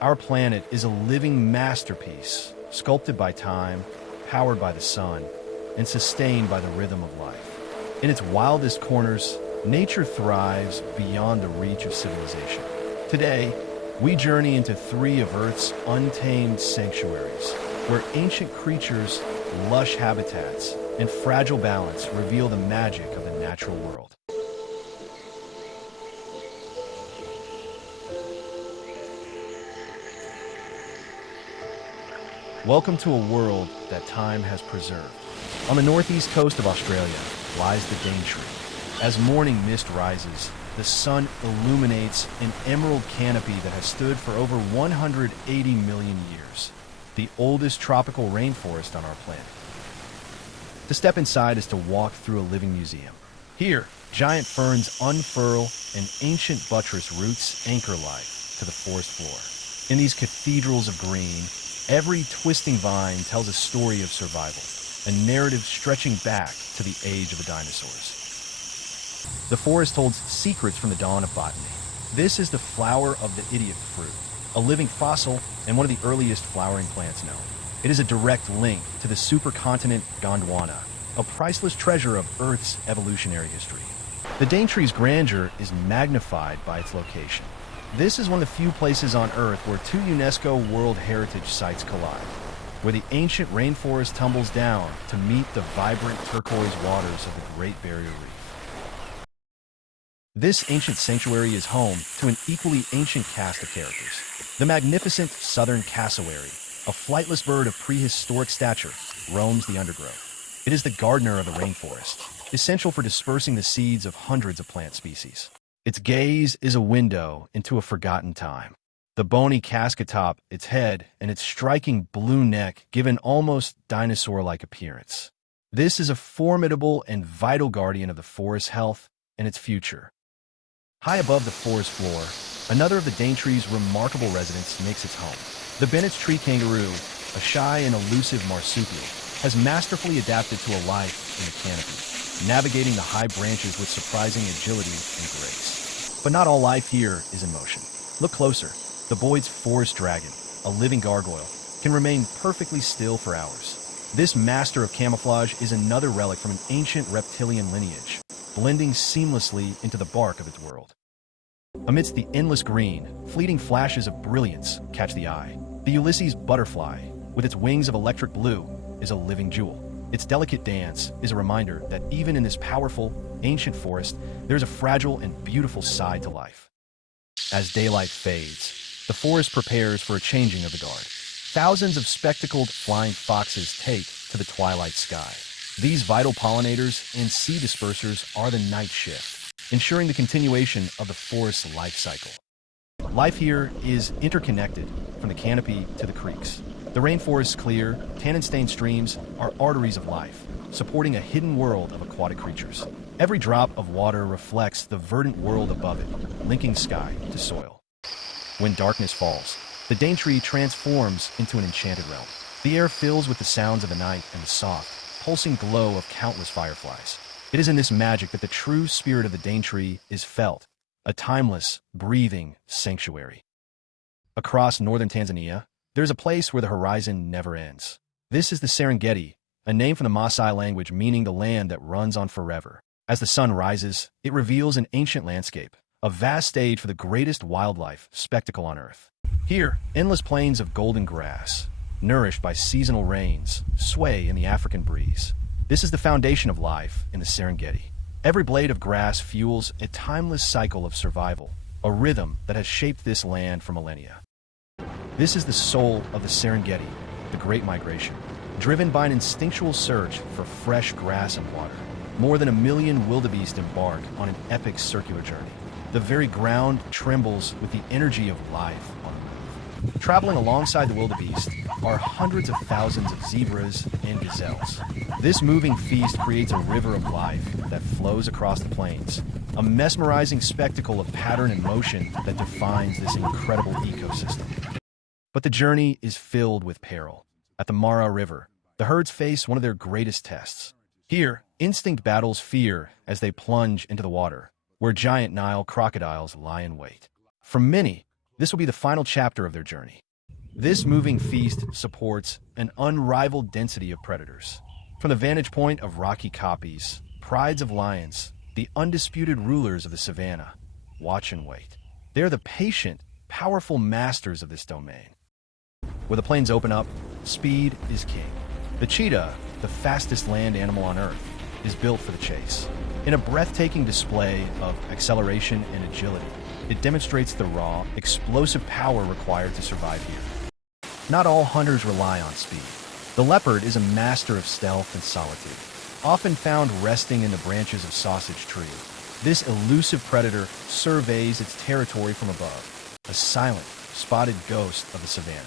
Our planet is a living masterpiece, sculpted by time, powered by the sun, and sustained by the rhythm of life. In its wildest corners, nature thrives beyond the reach of civilization. Today, we journey into three of Earth's untamed sanctuaries, where ancient creatures, lush habitats, and fragile balance reveal the magic of the natural world. Welcome to a world that time has preserved. On the northeast coast of Australia lies the Daintree. As morning mist rises, the sun illuminates an emerald canopy that has stood for over 180 million years, the oldest tropical rainforest on our planet. To step inside is to walk through a living museum. Here, giant ferns unfurl and ancient buttress roots anchor life to the forest floor. In these cathedrals of green, every twisting vine tells a story of survival, a narrative stretching back to the age of the dinosaurs. The forest holds secrets from the dawn of botany. This is the flower of the idiot fruit, a living fossil and one of the earliest flowering plants known. It is a direct link to the supercontinent Gondwana, a priceless treasure of Earth's evolutionary history. The Daintree's grandeur is magnified by its location. This is one of the few places on Earth where two UNESCO World Heritage Sites collide, where the ancient rainforest tumbles down to meet the vibrant turquoise waters of the Great Barrier Reef. This ancient sanctuary is home to an equally ancient cast of characters. The magnificent southern cassowary, a flightless bird of prehistoric stature, roams the undergrowth. It is the gardener of the rainforest, essential for dispersing the seeds of hundreds of plant species. Its gaze is a window into a forgotten time. The bony casket top, its head, and its striking blue neck give an almost dinosaur-like appearance. This is a formidable and vital guardian of the forest's health and its future. High above the forest floor, another of the Daintree's remarkable residents makes its home. The Bennett's tree kangaroo, a shy and elusive marsupial, has masterfully adapted to a life in the canopy, navigating the high branches with surprising agility and grace. But not all life here is in motion. Look closer. The Boyd's forest dragon, a living gargoyle, can remain perfectly still for hours. This master of camouflage is another relic from an ancient reptilian lineage, blending seamlessly into the bark of its world. Amidst the endless green, fleeting flashes of brilliance catch the eye. The Ulysses butterfly, with its wings of electric blue, is a living jewel. Its delicate dance is a reminder that even in this powerful, ancient forest, there's a fragile and beautiful side to life. As daylight fades, the forest prepares for a changing of the guard. Thousands of spectacled flying foxes take to the twilight sky. These vital pollinators and seed dispersers are the night shift, ensuring the continuation of the forest's life cycle. Life here is interconnected from the canopy to the creeks. The rainforest's clear, tannin-stained streams are arteries of life, supporting a hidden world of aquatic creatures. Every drop of water reflects the verdant world above it, linking sky to soil. When darkness falls, the Daintree transforms into an enchanted realm. The air fills with the sounds of the night and the soft, pulsing glow of countless fireflies. It is in this magic that the true spirit of the Daintree is felt, a timeless, breathing sanctuary. Across northern Tanzania, there's a place where the horizon never ends. This is the Serengeti, a name from the Maasai language meaning the land that runs on forever. As the sun rises, it reveals an ancient landscape, a vast stage for the greatest wildlife spectacle on Earth. Here, endless plains of golden grass, nourished by seasonal rains, sway in the African breeze. This is the foundation of life in the Serengeti. Every blade of grass fuels a timeless cycle of survival, a rhythm that has shaped this land for millennia. This is the soul of the Serengeti, the Great Migration, driven by an instinctual search for fresh grass and water. More than 1 million wildebeest embark on an epic circular journey. The very ground trembles with the energy of life on the move. Traveling alongside the wildebeest are hundreds of thousands of zebras and gazelles. This moving feast creates a river of life that flows across the plains, a mesmerizing spectacle of pattern and motion that defines this incredible ecosystem. But the journey is filled with peril. At the Mara River, the herds face one of their greatest tests. Here, instinct battles fear as they plunge into the water, where giant Nile crocodiles lie in wait. For many, This will be the final chapter of their journey. This moving feast supports an unrivaled density of predators. From the vantage point of rocky kopjes, prides of lions, the undisputed rulers of the savannah, watch and wait. They are the patient, powerful masters of this domain. Where the plains open up, speed is king. The cheetah, the fastest land animal on Earth, is built for the chase. In a breathtaking display of acceleration and agility, it demonstrates the raw, explosive power required to survive here. Not all hunters rely on speed. The leopard is a master of stealth and solitude, often found resting in the branches of sausage trees. This elusive predator surveys its territory from above, a silent, spotted ghost of the savannah.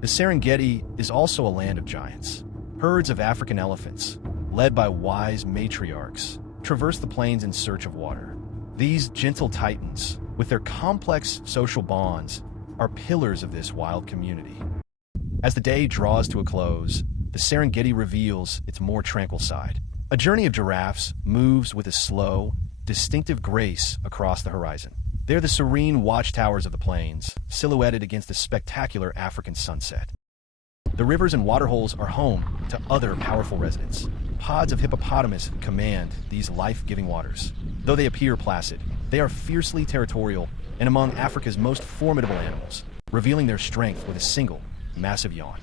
The Serengeti is also a land of giants. Herds of African elephants, led by wise matriarchs, traverse the plains in search of water. These gentle titans, with their complex social bonds, are pillars of this wild community. As the day draws to a close, the Serengeti reveals its more tranquil side. A journey of giraffes moves with a slow, distinctive grace across the horizon. They're the serene watchtowers of the plains, silhouetted against a spectacular African sunset. The rivers and waterholes are home to other powerful residents. Pods of hippopotamus command these life-giving waters. Though they appear placid, they are fiercely territorial and among Africa's most formidable animals, revealing their strength with a single, massive yawn.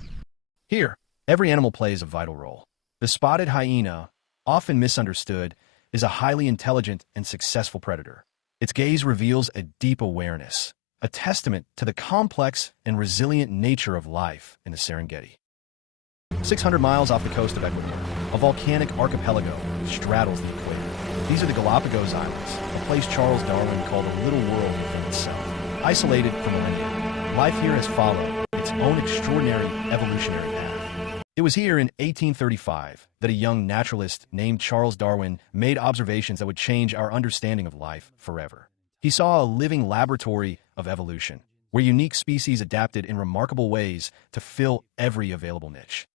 Here, every animal plays a vital role. The spotted hyena, often misunderstood, is a highly intelligent and successful predator. Its gaze reveals a deep awareness, a testament to the complex and resilient nature of life in the Serengeti. 600 miles off the coast of Ecuador, a volcanic archipelago straddles the equator. These are the Galápagos Islands, a place Charles Darwin called a little world within itself. Isolated for millennia, life here has followed its own extraordinary evolutionary path. It was here in 1835 that a young naturalist named Charles Darwin made observations that would change our understanding of life forever. He saw a living laboratory of evolution, where unique species adapted in remarkable ways to fill every available niche.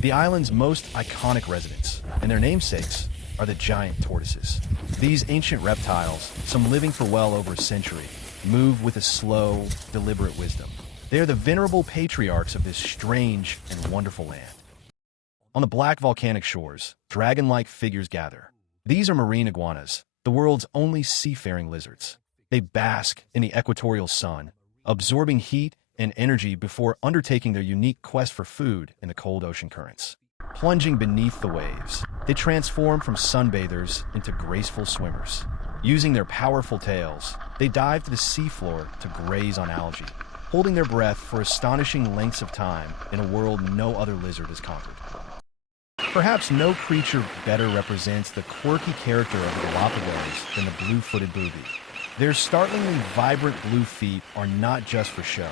The island's most iconic residents, and their namesakes, are the giant tortoises. These ancient reptiles, some living for well over a century, move with a slow, deliberate wisdom. They are the venerable patriarchs of this strange and wonderful land. On the black volcanic shores, dragon-like figures gather. These are marine iguanas, the world's only seafaring lizards. They bask in the equatorial sun, absorbing heat and energy before undertaking their unique quest for food in the cold ocean currents. Plunging beneath the waves, they transform from sunbathers into graceful swimmers. Using their powerful tails, they dive to the seafloor to graze on algae, holding their breath for astonishing lengths of time in a world no other lizard has conquered. Perhaps no creature better represents the quirky character of the Galápagos than the blue-footed booby. Their startlingly vibrant blue feet are not just for show.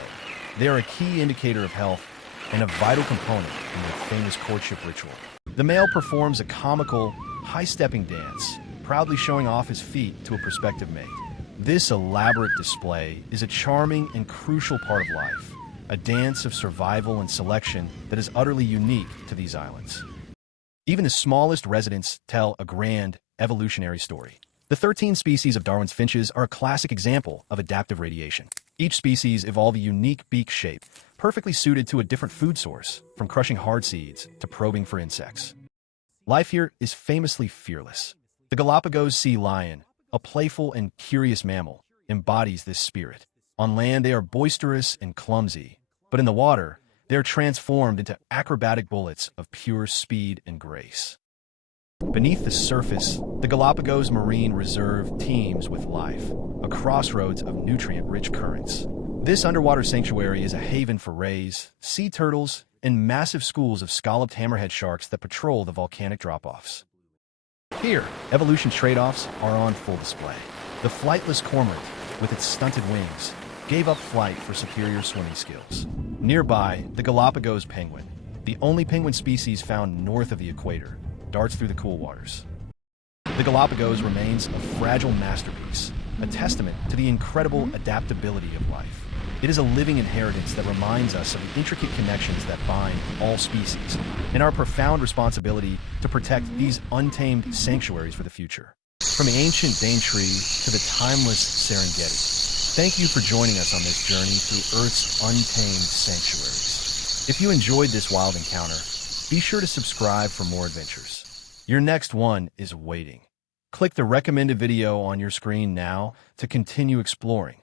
They are a key indicator of health and a vital component in their famous courtship ritual. The male performs a comical, high-stepping dance, proudly showing off his feet to a prospective mate. This elaborate display is a charming and crucial part of life, a dance of survival and selection that is utterly unique to these islands. Even the smallest residents tell a grand, evolutionary story. The 13 species of Darwin's finches are a classic example of adaptive radiation. Each species evolved a unique beak shape, perfectly suited to a different food source, from crushing hard seeds to probing for insects. Life here is famously fearless. The Galapagos sea lion, a playful and curious mammal, embodies this spirit. On land, they are boisterous and clumsy, but in the water, they are transformed into acrobatic bullets of pure speed and grace. Beneath the surface, the Galápagos Marine Reserve teems with life, a crossroads of nutrient-rich currents. This underwater sanctuary is a haven for rays, sea turtles, and massive schools of scalloped hammerhead sharks that patrol the volcanic drop-offs. Here, evolution's trade-offs are on full display. The flightless cormorant, with its stunted wings, gave up flight for superior swimming skills. Nearby, the Galápagos penguin, the only penguin species found north of the equator, darts through the cool waters. The Galápagos remains a fragile masterpiece, a testament to the incredible adaptability of life. It is a living inheritance that reminds us of the intricate connections that bind all species, and our profound responsibility to protect these untamed sanctuaries for the future. From the ancient Daintree to the timeless Serengeti, Thank you for joining us on this journey through Earth's untamed sanctuaries. If you enjoyed this wild encounter, be sure to subscribe for more adventures. Your next one is waiting. Click the recommended video on your screen now to continue exploring.